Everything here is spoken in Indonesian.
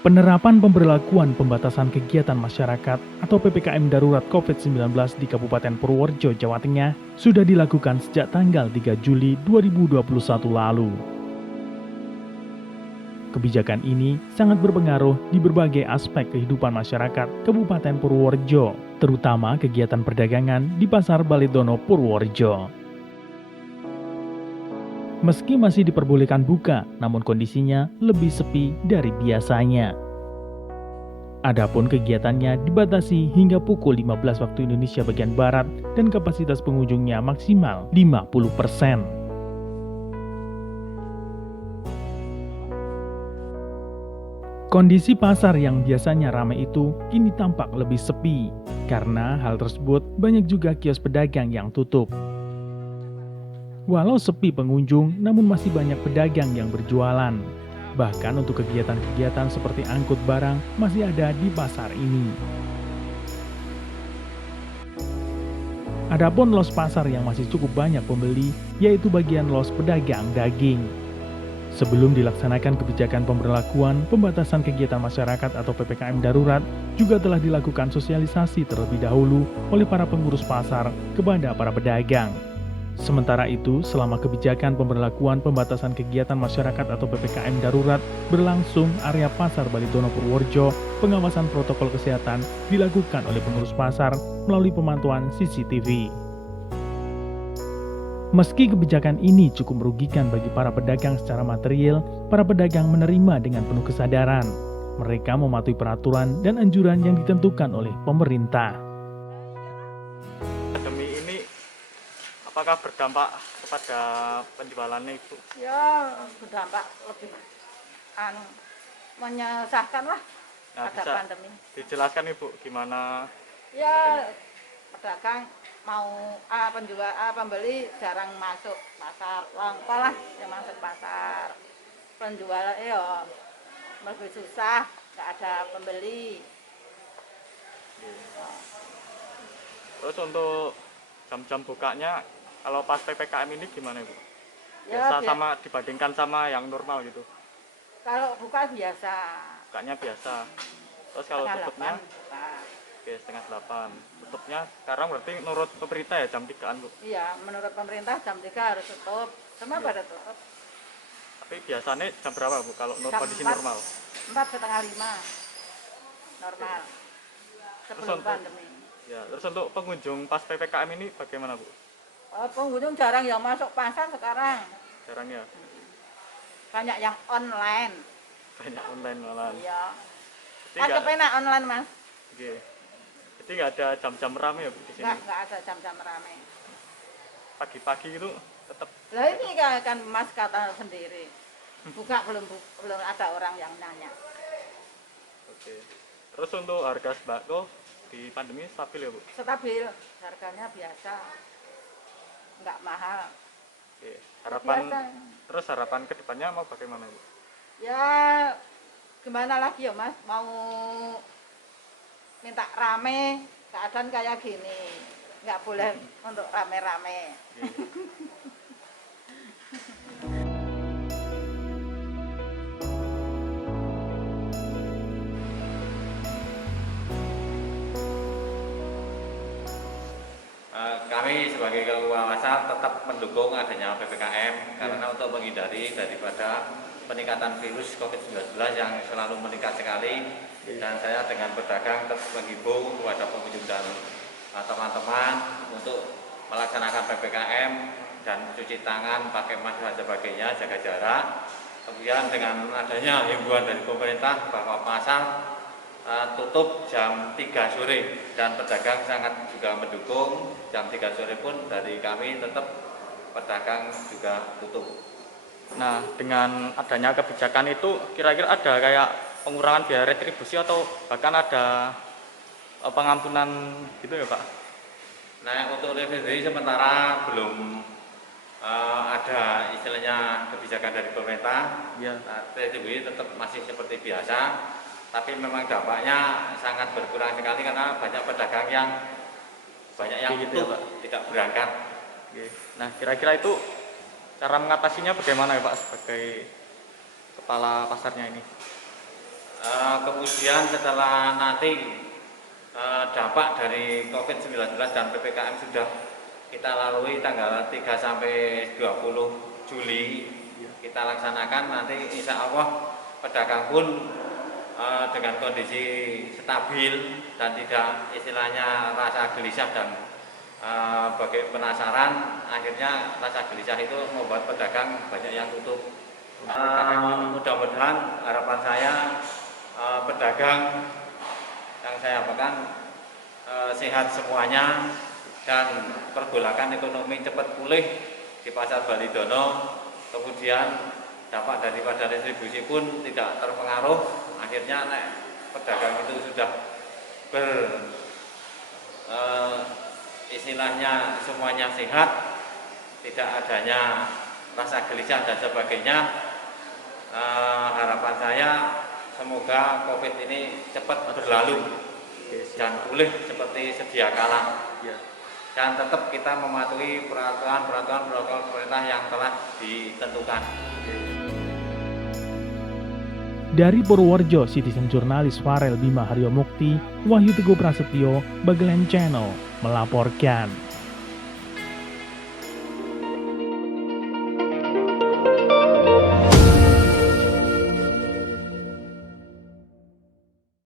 Penerapan pemberlakuan pembatasan kegiatan masyarakat atau PPKM Darurat COVID-19 di Kabupaten Purworejo, Jawa Tengah sudah dilakukan sejak tanggal 3 Juli 2021 lalu. Kebijakan ini sangat berpengaruh di berbagai aspek kehidupan masyarakat Kabupaten Purworejo, terutama kegiatan perdagangan di Pasar Baledono Purworejo. Meski masih diperbolehkan buka, namun kondisinya lebih sepi dari biasanya. Adapun kegiatannya dibatasi hingga pukul 15 waktu Indonesia bagian Barat dan kapasitas pengunjungnya maksimal 50%. Kondisi pasar yang biasanya ramai itu kini tampak lebih sepi. Karena hal tersebut, banyak juga kios pedagang yang tutup. Walau sepi pengunjung, namun masih banyak pedagang yang berjualan. Bahkan untuk kegiatan-kegiatan seperti angkut barang masih ada di pasar ini. Adapun los pasar yang masih cukup banyak pembeli, yaitu bagian los pedagang daging. Sebelum dilaksanakan kebijakan pemberlakuan pembatasan kegiatan masyarakat atau PPKM darurat, juga telah dilakukan sosialisasi terlebih dahulu oleh para pengurus pasar kepada para pedagang. Sementara itu, selama kebijakan pemberlakuan pembatasan kegiatan masyarakat atau PPKM darurat berlangsung, area Pasar Baledono Purworejo, pengawasan protokol kesehatan dilakukan oleh pengurus pasar melalui pemantauan CCTV. Meski kebijakan ini cukup merugikan bagi para pedagang secara material, para pedagang menerima dengan penuh kesadaran. Mereka mematuhi peraturan dan anjuran yang ditentukan oleh pemerintah. Pandemi ini apakah berdampak kepada penjualannya, Ibu? Ya, berdampak lebih menyesahkan lah Nah, ada bisa pandemi. dijelaskan, Ibu, gimana? Ya, pedagang mau pembeli jarang masuk pasar, longko lah yang masuk pasar. Penjual ya lebih susah, nggak ada pembeli. Terus untuk jam-jam bukanya, kalau pas PPKM ini gimana, Ibu? Ya, Biasa sama dibandingkan sama yang normal gitu? kalau buka biasa. Bukanya biasa. Terus kalau Setengah tutupnya? 8 buka. Oke, setengah 8. Tutupnya sekarang berarti menurut pemerintah ya jam 3-an, Bu? Iya, menurut pemerintah jam 3 harus tutup. Semua pada tutup. Tapi biasanya jam berapa, Bu, kalau Jam kondisi 4, normal? 4:30 normal. Sebelum untuk- pandemi. Ya, terus untuk pengunjung pas PPKM ini bagaimana, Bu? Pengunjung jarang yang masuk pasar sekarang. Jarang ya? Banyak yang online. Banyak online malah. Iya. Jadi Kan nggak, kepenak online, Mas. oke. Jadi nggak ada jam-jam ramai ya, Bu, di sini? Nggak ada jam-jam ramai. Pagi-pagi itu tetap. Lah ini kan Mas kata sendiri. Buka belum ada orang yang nanya. Oke. Terus untuk harga sembako di pandemi stabil ya, Bu? Stabil, harganya biasa. Nggak mahal. Oke. Harapan Biasa. terus harapan kedepannya mau bagaimana, Bu? Ya gimana lagi ya, Mas? Mau minta rame, keadaan kayak gini. Nggak boleh untuk rame-rame. Oke. Kami sebagai kelompok pasar tetap mendukung adanya PPKM karena untuk menghindari daripada peningkatan virus COVID-19 yang selalu meningkat sekali, dan saya dengan pedagang tetap menghimbau kepada pengunjung dan teman-teman untuk melaksanakan PPKM dan cuci tangan, pakai masker dan sebagainya, jaga jarak. Kemudian dengan adanya himbauan dari pemerintah bahwa pasar tutup jam 3 sore dan pedagang sangat juga mendukung. Jam 3 sore pun dari kami tetap pedagang juga tutup. Nah, dengan adanya kebijakan itu kira-kira ada kayak pengurangan biaya retribusi atau bahkan ada pengampunan gitu ya, Pak? Nah, untuk retribusi sementara belum ada istilahnya kebijakan dari pemerintah. Iya. Retribusi tetap masih seperti biasa, tapi memang dampaknya sangat berkurang sekali karena banyak pedagang yang Gitu ya, tutup, Pak? tidak berangkat. Oke. Nah, kira-kira itu cara mengatasinya bagaimana ya, Pak, sebagai kepala pasarnya ini? Kemudian setelah nanti dampak dari COVID-19 dan PPKM sudah kita lalui tanggal 3 sampai 20 Juli kita laksanakan, nanti insya Allah pedagang pun dengan kondisi stabil dan tidak istilahnya rasa gelisah dan bagi penasaran, akhirnya rasa gelisah itu membuat pedagang banyak yang tutup. Mudah-mudahan harapan saya pedagang yang saya harapkan sehat semuanya dan pergolakan ekonomi cepat pulih di pasar Balidono. Kemudian dampak daripada distribusi pun tidak terpengaruh. Akhirnya pedagang itu sudah istilahnya semuanya sehat, tidak adanya rasa gelisah dan sebagainya. Harapan saya semoga COVID ini cepat berlalu dan pulih seperti sedia kala. Dan tetap kita mematuhi peraturan pemerintah yang telah ditentukan. Dari Purworejo, Citizen Jurnalis Farel Bima Haryo Mukti, Wahyu Teguh Prasetyo, Bagelen Channel, melaporkan.